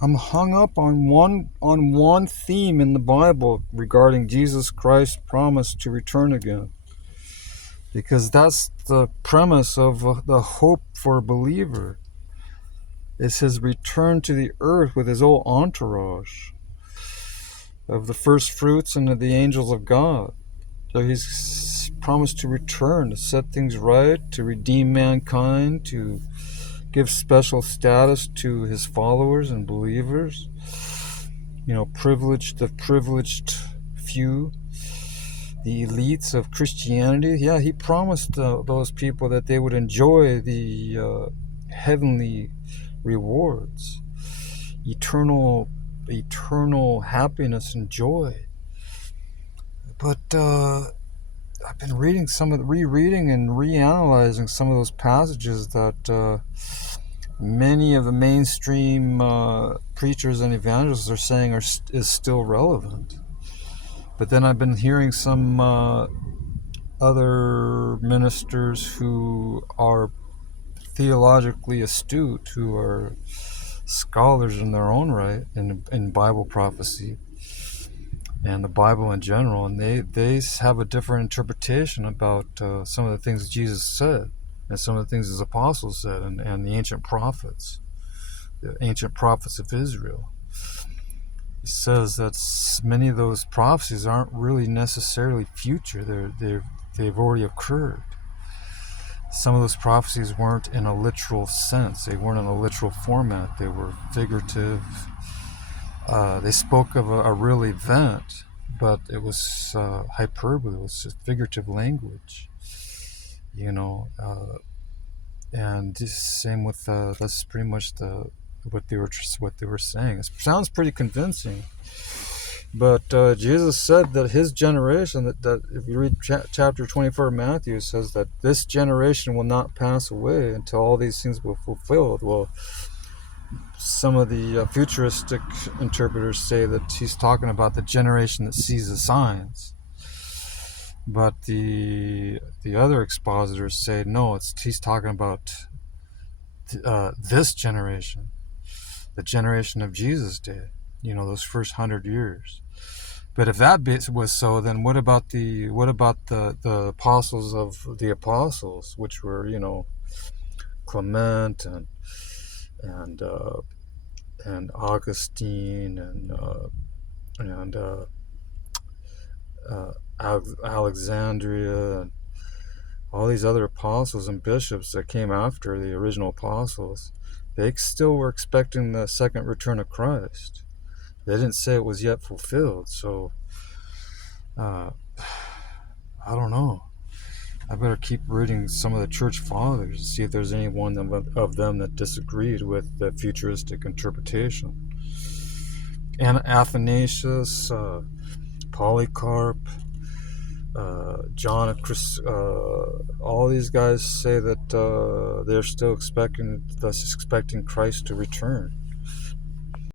I'm hung up on one theme in the Bible regarding Jesus Christ's promise to return again, because that's the premise of the hope for a believer. Is his return to the earth with his whole entourage of the first fruits and of the angels of God. So he's promised to return, to set things right, to redeem mankind, to give special status to his followers and believers. The privileged few, the elites of Christianity. Yeah, he promised those people that they would enjoy the heavenly rewards, eternal happiness and joy. But I've been rereading and reanalyzing some of those passages that many of the mainstream preachers and evangelists are saying is still relevant. But then I've been hearing some other ministers who are theologically astute, who are scholars in their own right in Bible prophecy and the Bible in general, and they have a different interpretation about some of the things Jesus said and some of the things his apostles said, and the ancient prophets of Israel. He says that many of those prophecies aren't really necessarily future. They've already occurred. Some of those prophecies weren't in a literal sense. They weren't in a literal format. They were figurative. They spoke of a real event, but it was hyperbole. It was just figurative language, and the same with that's pretty much what they were saying. It sounds pretty convincing. But Jesus said that his generation, that if you read chapter 24 of Matthew, it says that this generation will not pass away until all these things were fulfilled. Well, some of the futuristic interpreters say that he's talking about the generation that sees the signs. But the other expositors say, no, he's talking about this generation, the generation of Jesus' day, those first 100 years. But if that bit was so, then what about the apostles of the apostles, which were Clement and Augustine and Alexandria, and all these other apostles and bishops that came after the original apostles? They still were expecting the second return of Christ. They didn't say it was yet fulfilled. So I don't know. I better keep reading some of the church fathers to see if there's any one of them that disagreed with the futuristic interpretation. And Athanasius, Polycarp, John, all these guys say that they're still expecting Christ to return.